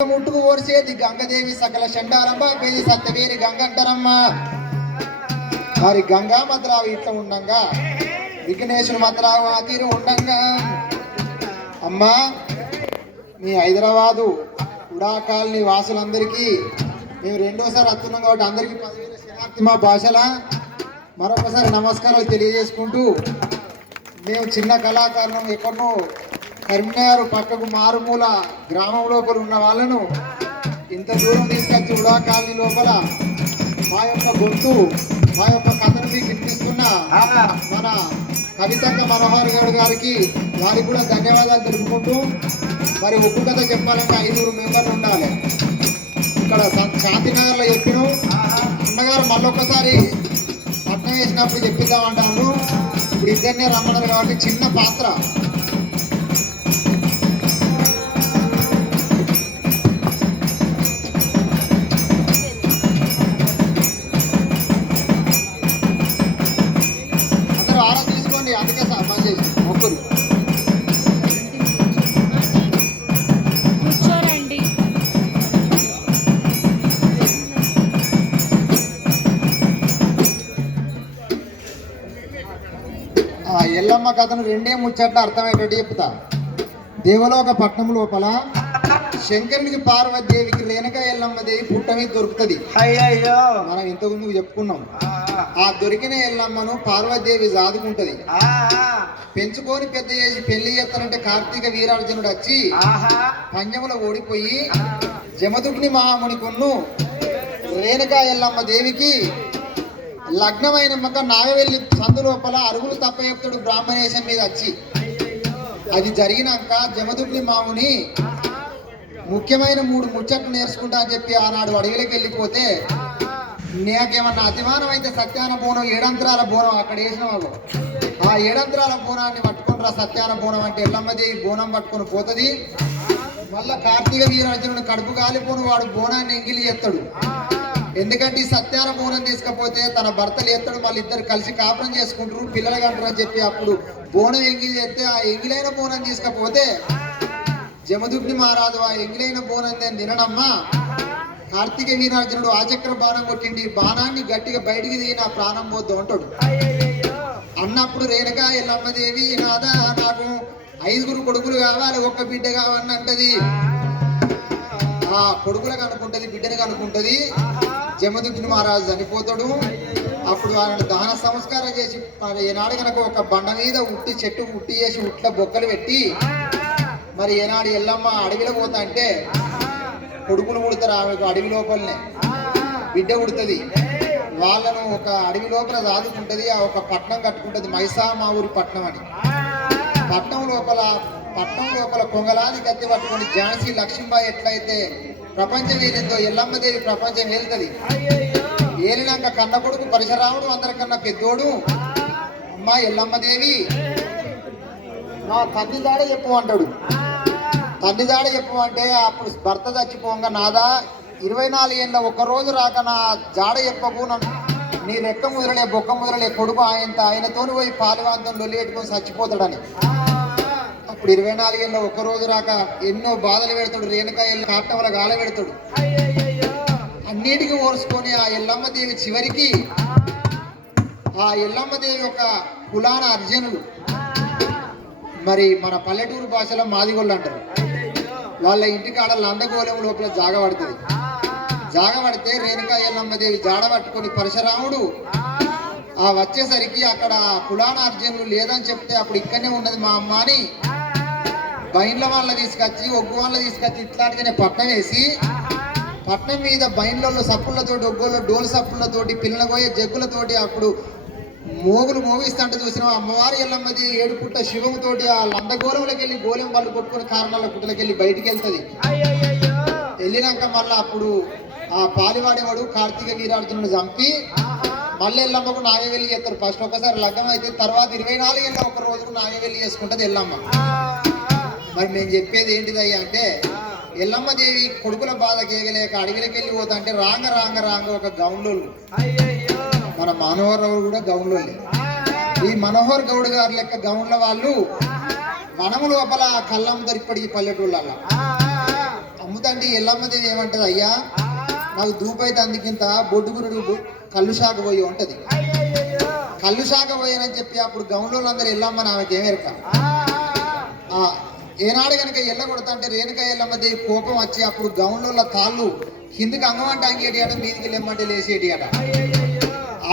ముట్టుకు ఓర్చేది గంగదేవి సకల చండారమ్మ పేది సత్యవేరి గంగంటరమ్మ. మరి గంగా మద్రావు ఇట్లా ఉండంగా విఘ్నేశ్వర మద్రావు ఆ తీరు ఉండంగా అమ్మా మీ హైదరాబాదు ఉడా కాలనీ వాసులందరికీ మేము రెండోసారి వస్తున్నాం కాబట్టి అందరికీ 10,000 శనార్థి మా భాషల మరొకసారి నమస్కారాలు తెలియజేసుకుంటూ, మేము చిన్న కళాకారులం ఎక్కడో కరీంనగర్ పక్కకు మారుమూల గ్రామం లోపల ఉన్న వాళ్ళను ఇంత దూరం తీసుకొచ్చి ఉడా కాలనీ లోపల మా యొక్క గొంతు మా యొక్క కథను మీకు వినిపిస్తున్న మన కవితక్క మనోహర్ గౌడ్ గారికి వారికి కూడా ధన్యవాదాలు తెలుపుకుంటూ, మరి ఒక్కొక్క కథ చెప్పాలంటే 5 మెంబర్లు ఉండాలి. ఇక్కడ శాంతినగర్లో చెప్పిన అన్నగారు మళ్ళొక్కసారి పట్నం వేసినప్పుడు చెప్పిద్దామంటాను. ఇప్పుడు ఇద్దరినే రమ్మన్నారు కాబట్టి చిన్న పాత్ర. అందరూ ఆరా తీసుకోండి, అందుకే పని చేసి మొక్కులు ఎల్లమ్మ కథను 2 ముచ్చట్లు అర్థమయ్యేటట్టు చెప్తా. దేవలోక పట్నం లోపల శంకరునికి పార్వతీదేవికి రేణుక ఎల్లమ్మ దేవి పుట్ట మీద దొరుకుతుంది. మనం ఇంతకుముందు చెప్పుకున్నాం. ఆ దొరికిన ఎల్లమ్మను పార్వతీదేవి సాదుకుంటది. పెంచుకొని పెద్ద చేసి పెళ్లి చేస్తానంటే కార్తీక వీరార్జునుడు వచ్చి పంజములో ఓడిపోయి జమదుగ్ని మహామునికున్ను రేణుక ఎల్లమ్మ దేవికి లగ్నమైన మక్క నాగవెల్లి సందు లోపల అరుగులు తప్ప చెప్తాడు బ్రాహ్మణేశం మీద వచ్చి. అది జరిగినాక జమదుగ్ని మాముని ముఖ్యమైన 3 ముచ్చట్లు నేర్చుకుంటా అని చెప్పి ఆనాడు అడవిలోకి వెళ్ళిపోతే, నాకేమన్నా అతిమానం అయితే సత్యాన బోనం 7 అంతరాల బోనం అక్కడ వేసినావు. ఆ 7 అంతరాల బోనాన్ని పట్టుకుని రా సత్యాన బోనం అంటే ఎల్లమ్మదేవి బోనం పట్టుకొని పోతుంది. మళ్ళా కార్తీక వీరార్జునుడు కడుపు కాలిపోను వాడు బోనాన్ని ఎంగిలి ఎత్తాడు. ఎందుకంటే ఈ సత్యాన బోనం తీసుకపోతే తన భర్తలు ఎత్తాడు, మళ్ళీ ఇద్దరు కలిసి కాపురం చేసుకుంటారు, పిల్లలు కంటారు అని చెప్పి అప్పుడు బోనం ఎంగిలి చేస్తే ఆ ఎంగిలైన బోనం తీసుకపోతే జమదుగ్ని మహారాజు ఆ ఎంగిలైన బోనం నేను తినడమ్మా, కార్తీక వీరార్జునుడు ఆచక్ర బాణం కొట్టిండి, బాణాన్ని గట్టిగా బయటికి దిగి నా ప్రాణం పోద్దు అంటాడు. అన్నప్పుడు రేణుక ఎల్లమ్మదేవి నాదా నాకు 5 కొడుకులు కావాలి, 1 బిడ్డ కావాలని అంటది. ఆ కొడుకులకు అనుకుంటది, బిడ్డనికి అనుకుంటది. జమదుగ్ని మహారాజు చనిపోతాడు. అప్పుడు ఆయన దహన సంస్కారం చేసి ఏనాడు కనుక ఒక బండ మీద ఉట్టి చెట్టు ఉట్టి చేసి ఉట్ల బొక్కలు పెట్టి, మరి ఏనాడు ఎల్లమ్మ అడవిలో పోతా అంటే కొడుకులు పుడతారు ఆమెకు అడవి లోపలనే, బిడ్డ పుడుతుంది. వాళ్ళను ఒక అడవి లోపల దాదుకుంటది. ఆ ఒక పట్నం కట్టుకుంటది, మైసామావూరి పట్నం అని. పట్నం లోపల కొంగలాది కత్తి పట్టుకొని ఝాన్సీ లక్ష్మీబాయి ఎట్లయితే ప్రపంచం ఏలిందో ఎల్లమ్మదేవి ప్రపంచం ఏలుతుంది. ఏలినాక కన్న కొడుకు పరశురాముడు అందరికన్నా పెద్దోడు. అమ్మా ఎల్లమ్మదేవి నా తండ్రి దాడే చెప్పు అంటాడు. తండ్రి దాడే చెప్పు అంటే అప్పుడు భర్త చచ్చిపోగా నాదా 24 ఏళ్ళ 1 రోజు రాక నా జాడ చెప్పకు, నీ రెక్క ముదరలే బొక్క ముదరలే కొడుకు ఆయనతోని పోయి పాలువాంతం లొల్లి పెట్టుకొని చచ్చిపోతాడని. అప్పుడు 24 ఏళ్ళ 1 రోజు రాక ఎన్నో బాధలు పెడతాడు. రేణుక కాటవల గాల పెడతాడు. అన్నిటికీ ఓర్చుకొని ఆ ఎల్లమ్మదేవి చివరికి ఆ ఎల్లమ్మదేవి ఒక కులాన అర్జునుడు, మరి మన పల్లెటూరు భాషలో మాదిగోళ్ళు అంటారు, వాళ్ళ ఇంటికి ఆడ లందగోళం లోపల జాగబడుతుంది. జాగబడితే రేణుక ఎల్లమ్మదేవి జాడ పట్టుకొని పరశురాముడు ఆ వచ్చేసరికి అక్కడ కులాన అర్జునుడు లేదని చెప్తే అప్పుడు ఇక్కడనే ఉన్నది మా అమ్మ అని బైన్ల వాళ్ళ తీసుకొచ్చి ఒగ్గు వాళ్ళ తీసుకొచ్చి ఇట్లాంటిగానే పట్నం వేసి, పట్నం మీద బైన్లలో సప్పులతోటి ఒగ్గోళ్ళు డోలు సప్పులతోటి పిల్లల పోయే జగ్గులతోటి అప్పుడు మోగులు మోగిస్తుంటే చూసిన అమ్మవారి ఎల్లమ్మది 7 పుట్ట శివముతోటి ఆ లందగోళంలోకి వెళ్ళి గోళం వాళ్ళు కొట్టుకుని కారణాల పుట్టలోకి వెళ్ళి బయటికి వెళ్తుంది. వెళ్ళినాక మళ్ళీ అప్పుడు ఆ పాలివాడేవాడు కార్తీక వీరార్జునుడు చంపి మళ్ళీ ఎల్లమ్మకు నాగవెల్లి చేస్తారు. ఫస్ట్ ఒకసారి లగ్నం అయితే తర్వాత 24 ఏళ్ళ 1 రోజుకు నాగవెల్లి చేసుకుంటది ఎల్లమ్మ. మరి మేము చెప్పేది ఏంటిదయ్యా అంటే, ఎల్లమ్మదేవి కొడుకుల బాధ కేగలేక అడవిలోకి వెళ్ళి పోతా అంటే రాంగ ఒక గౌన్లోళ్ళు, మన మనోహర్ గౌడ్ కూడా గౌన్లోళ్ళే. ఈ మనోహర్ గౌడ్ గారు లెక్క గౌన్ల వాళ్ళు మనము లోపల కళ్ళం దరిపడి పల్లెటూళ్ళ అమ్ముతండి ఎల్లమ్మదేవి ఏమంటది, అయ్యా నాకు దూపైతే అందుకింత బొడ్డుగురుడు కళ్ళు శాఖ పోయి ఉంటది. కళ్ళు శాఖ పోయానని చెప్పి అప్పుడు గౌన్లో అందరు ఎల్లమ్మని ఆమెకి ఏమేరక. ఏనాడు కనుక ఎల్ల కొడతా అంటే రేణుక ఎల్లమ్మదేవి కోపం వచ్చి అప్పుడు గౌన్లో తాళ్ళు కిందికి అంగమంటే అంగేటి అట, మీదికి లెమ్మంటే లేసేటి అట.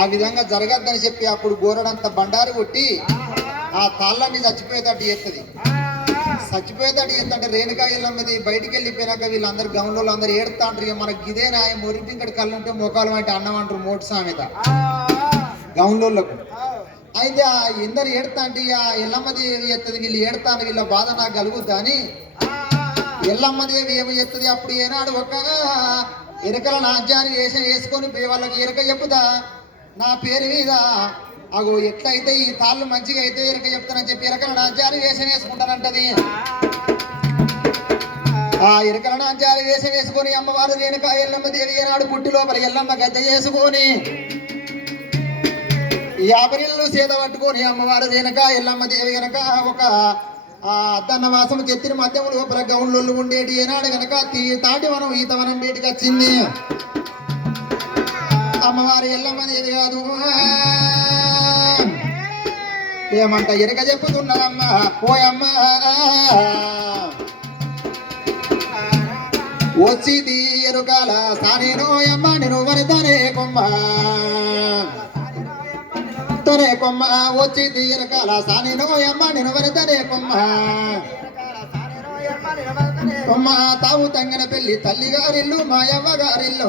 ఆ విధంగా జరగద్దని చెప్పి అప్పుడు గోరడంత బండారు కొట్టి ఆ తాళ్ళని చచ్చిపోయేటట్టు చేస్తుంది. చచ్చిపోయేటట్టు చేస్తుంటే రేణుకా ఎల్లమ్మది బయటికి వెళ్ళిపోయినాక వీళ్ళందరూ గౌన్లో అందరు ఏడుతా అంటారు. ఇక మనకి ఇదే నాయ మొరిపింకటి కళ్ళు ఉంటే మొఖాలు అంటే అన్నం అంటారు మోటు సామెత గౌన్లోళ్ళకు. అయితే ఆ ఎందరు ఏడుతా అంటే ఆ ఎల్లమ్మదేవి ఎత్తది, వీళ్ళు ఏడుతాను వీళ్ళ బాధ నాకు కలుగుద్దా అని ఎల్లమ్మదేవి ఏమి చెప్తుంది. అప్పుడు ఏనాడు ఒక ఎరకల నాజ్యాన్ని వేసుకొని పోయి వాళ్ళకి ఎరక చెప్పుతా నా పేరు మీద అగో ఎట్లయితే ఈ తాళ్ళు మంచిగా అయితే ఎరక చెప్తానని చెప్పి ఎరకల నాజ్యాన్ని వేసుకుంటానంటది. ఆ ఎరకల నాజ్యాన్ని వేసుకొని అమ్మవారు రేణుకా ఎల్లమ్మదేవి ఏనాడు పుట్టి లోపల ఎల్లమ్మ గద్దె చేసుకొని 50 ఇళ్ళు సీత పట్టుకొని అమ్మవారు రేణుకా ఎల్లమ్మదేవి గనక ఒక అద్దన్నవాసము చెత్తిన మధ్యము లోపల గౌన్లు ఉండేటి. ఏనాడు గనక తాటి వనం ఈతవనం బయటికి వచ్చింది. అమ్మవారి ఎల్లమ్మదేవి కాదు ఏమంట ఎరక చెప్పుతున్నదమ్మా పోయమ్మా వచ్చి ఎరుకాల సానేనోయమ్మ నేను వరితనే కొమ్మ తనే కొమ్మ వచ్చి ఎరకాల సానేనోయమ్మ నేను వరితనే కొమ్మ కొమ్మ తావు తంగన పెళ్లి తల్లి గారిల్లు మాయవ్వ గారిల్లు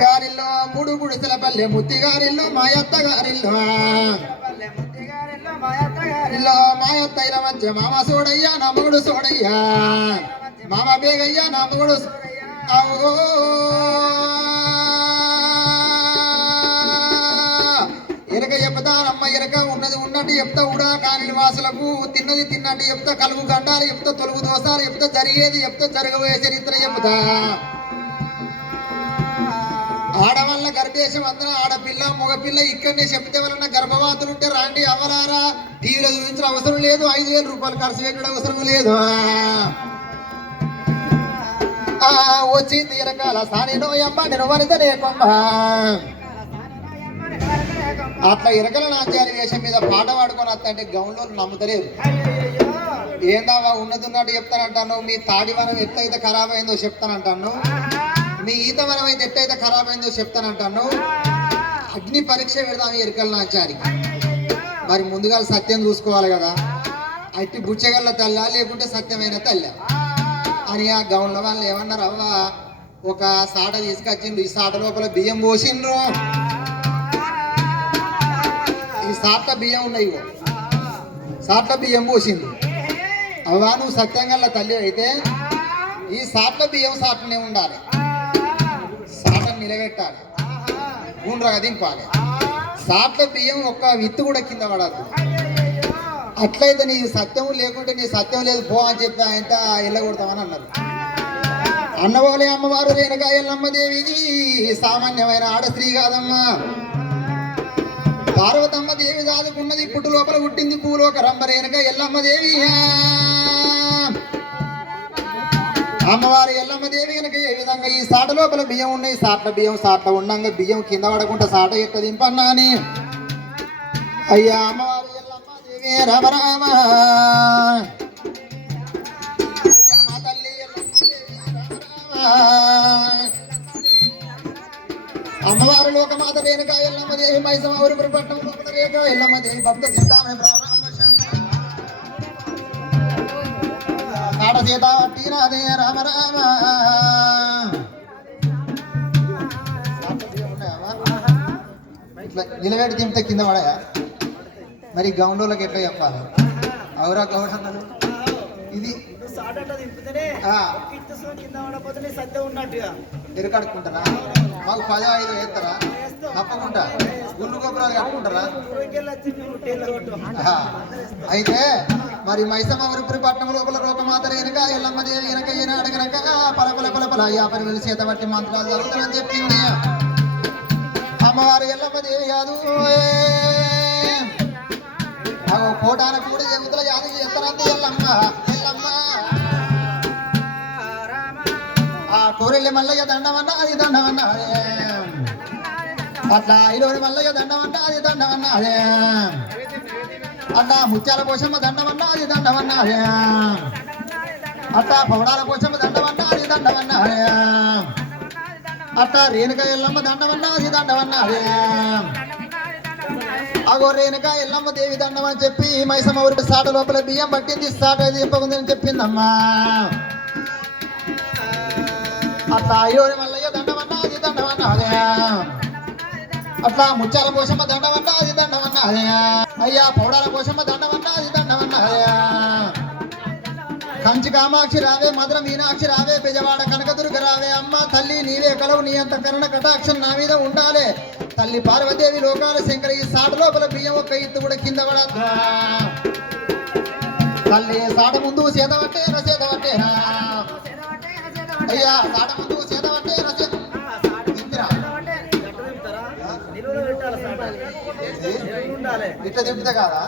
గారిల్లో 3 గుడిసెల పల్లె ముత్తి గారిల్లు మాయత్త గారిల్లు మాయత్తైల మధ్య మామ సోడయ్యా నా మగుడు సోడయ్యా మామ బేగయ్యా నా మగుడు ఎరక చెప్తానమ్మ ఎరక ఉన్నది ఉన్నట్టు చెప్తా కూడా కాని వాసులకు తిన్నది తిన్నట్టు చెప్తా కలుగు గండాలు చెప్తా తొలుగు దోసాలు చెప్తా జరిగేది చెప్తా జరగబోయే చరిత్ర చెప్తా. ఆడవాళ్ళ గర్భేశం అందరూ ఆడపిల్ల మగపిల్ల ఇక్కడనే చెప్తే వలన గర్భవాతులు ఉంటే రాండి అవలారా టీవీలో చూపించిన అవసరం లేదు, 5,000 రూపాయలు ఖర్చు పెట్టడం అవసరం లేదు. వచ్చి తీరకాల సానినోయమ్మ నేను వరితనే కొమ్మ అట్లా ఇరకల నాట్యాల వేషం మీద పాట పాడుకొని వస్తంటే గౌన్లో నమ్ముతలేరు. ఏందావా ఉన్నదున్నట్టు చెప్తానంటాను, మీ తాడివనం ఎట్లయితే ఖరాబ్ అయిందో చెప్తానంటాను, మీ ఈతవనం అయితే ఎట్లయితే ఖరాబ్ అయిందో చెప్తానంటాను. అగ్ని పరీక్ష పెడదాం ఎరకల నాచారికి. మరి ముందుగా సత్యం చూసుకోవాలి కదా, అట్టి బుచ్చగల్ల తల్ల లేకుంటే సత్యమైన తల్ల అని ఆ గౌన్ల వాళ్ళు ఏమన్నారు, అవ్వ ఒక సాట తీసుకొచ్చిండ్రు, ఈ సాట లోపల బియ్యం పోసిండ్రు, ఈ సాట్ల బియ్యం ఉన్నాయి, సాట్ల బియ్యం పోసిండ్రు. అవ్వ నువ్వు సత్యంగల్ల తల్లి అయితే ఈ సాట్ల బియ్యం సాట్లనే ఉండాలి, సాటను నిలబెట్టాలి, గుండ్రగా దింపాలి. సాట్ల బియ్యం ఒక్క విత్తు కూడా కింద పడదు. అట్లయితే నీ సత్యం లేకుంటే నీ సత్యం లేదు పో అని చెప్పి ఆయన వెళ్ళగొడతామని అన్నారు. అన్నవాళ్ళే అమ్మవారు రేణుకా ఎల్లమ్మదేవి సామాన్యమైన ఆడస్త్రీ కాదమ్మా. పార్వతమ్మ దేవి దాదుకున్నది పుట్టు లోపల పుట్టింది పూలోక రంభ రేణుకా ఎల్లమ్మదేవి. అమ్మవారి ఎల్లమ్మదేవి కనుక ఏ విధంగా ఈ సాట లోపల బియ్యం ఉన్నాయి, సాట్ల బియ్యం సాట్ల ఉండంగా బియ్యం కింద పడకుండా సాట ఎట్ట దింపన్నాని. అయ్యా అమ్మవారి ఎల్లమ్మదేవి రామ రామ మా తల్లి అమ్మవారు లోకమాత రేణుకా ఎల్లమ్మదేవి మైసమ ఊరు పట్టణం లోపల రేఖ ఎల్లమ్మదేవి భక్త సిద్ధామే ఆడ సీత పట్టినాదే రామ రామ. ఇట్లా నిలబెట్టి దింపితే కింద పడాయా? మరి గౌండోళ్ళకి ఎట్లా చెప్పాలి? అవురా గౌడ అన్నారు ఇది ఎరుకడుకుంటారా? మాకు 10-5 వేస్తారా? తప్పకుండా గుండు గోపురాలు కట్టుకుంటారా? అయితే మరి మైసమ్మ వరుపురి పట్టణం లోపల లోకమాత రేణుకా ఎల్లమ్మదేవి వెనక ఈనాడు గనక పలపల పలపల 50,000 చేత బట్టి మంత్రాలు జరుగుతాయని చెప్పింది. అమ్మవారు ఎల్లమ్మదేవి కాదు కోటాన కూడా జరుగుతుల యాదగి ఎత్తనంత ఎల్లమ్మ ఎల్లమ్మ కోరెల్లి మల్లయ్య దండమన్న అది దండమన్న అట్లా ఐలోని మల్లయ్య దండమన్న అది దండమన్న అట్లా ముత్యాల పోషమ్మ దండమన్న అది దండమన్న అట్లా పౌడాల పోషమ్మ దండమన్న అది దండమన్న అట్లా రేణుక ఎల్లమ్మ దండమన్న అది దండమన్న అగో రేణుక ఎల్లమ్మ దేవి దండం అని చెప్పి మైసమ్మ ఊరికి సాట లోపల బియ్యం పట్టింది సాట దింపకుందని చెప్పిందమ్మా. అట్లా అయ్యోని మల్లయ్య దండమన్న అది దండమన్న అట్లా ముత్యాల పోషమ్మ దండమన్న అది దండమన్న అయ్యా పౌడాల పోషమ్మ దండమన్న అది దండమన్న కంచి కామాక్షి రావే మధుర మీనాక్షి రావే బెజవాడ కనకదుర్గ రావే అమ్మ తల్లి నీవే కలవు నీ అంత కరుణ కటాక్షం నా మీద ఉండాలి తల్లి పార్వదేవి లోకాల శంకర ఈ సాట లోపల బియ్యం ఒక్క ఇత్తు కూడా కింద పడద్దు తల్లి సాట ముందు చేత పట్టేరా చేత పట్టేరా అయ్యా సాట ముందు చేత పట్టేరా చేత ఇట్లా దింపుతా కాదా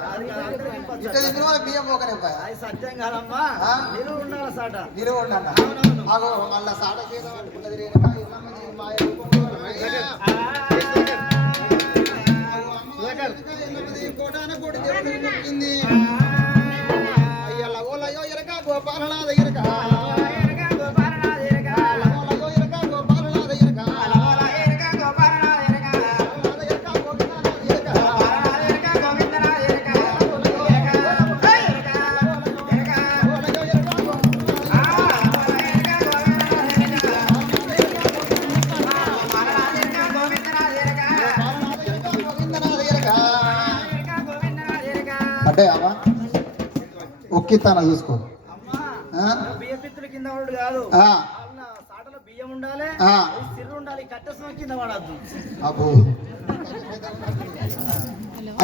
ఇట్లా దింపిన వాళ్ళ బియ్యం పోకనే సత్యం కాదమ్మా నిలువ ఉండాలి ఆగో మళ్ళా సాట చేత పట్టుకున్నది కోటాన కోటి దేవుడు అయ్యా లగోలయో ఎరక గోపాలనాథ ఎరక అంటే అమ్మా ఒక్కిస్తాను చూసుకో కింద వాడు కాదు సాటలో బియ్యం ఉండాలి సిర్రు ఉండాలి కట్టేసిన కింద వాడద్దు అబ్బో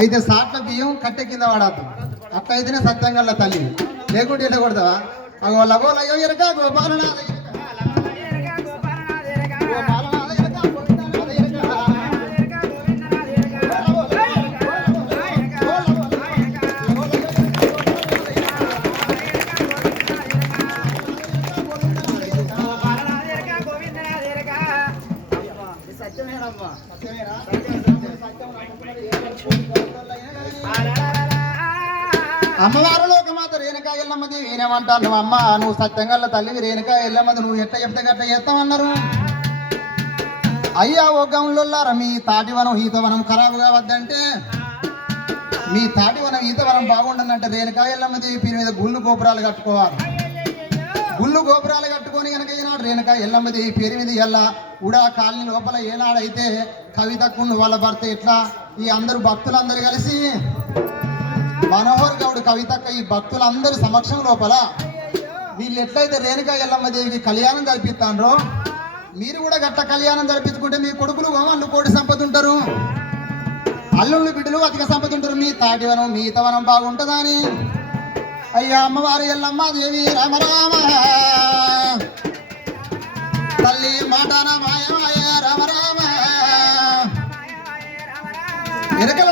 అయితే సాట్ల బియ్యం కట్టె కింద వాడద్దు అట్లయితేనే సత్యంగా తల్లి లేకుంటే ఇట్లా కొడతావా అగో లగోలయ్యో ఎరక గోపాలనాథ అమ్మవారు లోకమాత రేణుక ఎల్లమ్మది నేనేమంటాను అమ్మ నువ్వు సత్యంగా తల్లివి రేణుక ఎల్లమ్మది నువ్వు ఎట్ట చెప్తే గట్ట చేస్తామన్నారు. అయ్యా ఓ గౌన్లొల్లారా మీ తాటివనం ఈతవనం ఖరాబు కావద్దంటే మీ తాటివనం ఈతవనం బాగుండదంటే రేణుక ఎల్లమ్మది పేరు మీద గుళ్ళు గోపురాలు కట్టుకోవాలి. గుళ్ళు గోపురాలు కట్టుకొని కనుక ఈనాడు రేణుక ఎల్లమ్మది పేరు మీద ఎల్లా కూడా కాలనీ లోపల ఏనాడైతే కవితకు వాళ్ళ భర్త ఎట్లా ఈ అందరు భక్తులందరూ కలిసి మనోహర్ గౌడ్ కవితక్క ఈ భక్తులందరి సమక్షం లోపల వీళ్ళు ఎట్లయితే రేణుక ఎల్లమ్మ దేవికి కళ్యాణం జరిపిస్తారో మీరు కూడా గట్ట కళ్యాణం జరిపించుకుంటే మీ కొడుకులు వాళ్ళు కోటి సంపద ఉంటారు, అల్లుళ్ళు బిడ్డలు అధిక సంపద ఉంటారు, మీ తాటివనం మీ ఈతవనం బాగుంటుందా అని. అయ్యా అమ్మవారు ఎల్లమ్మ దేవి రామరామ తల్లి మాటాన మాయమాయ రామరామ ఎరకల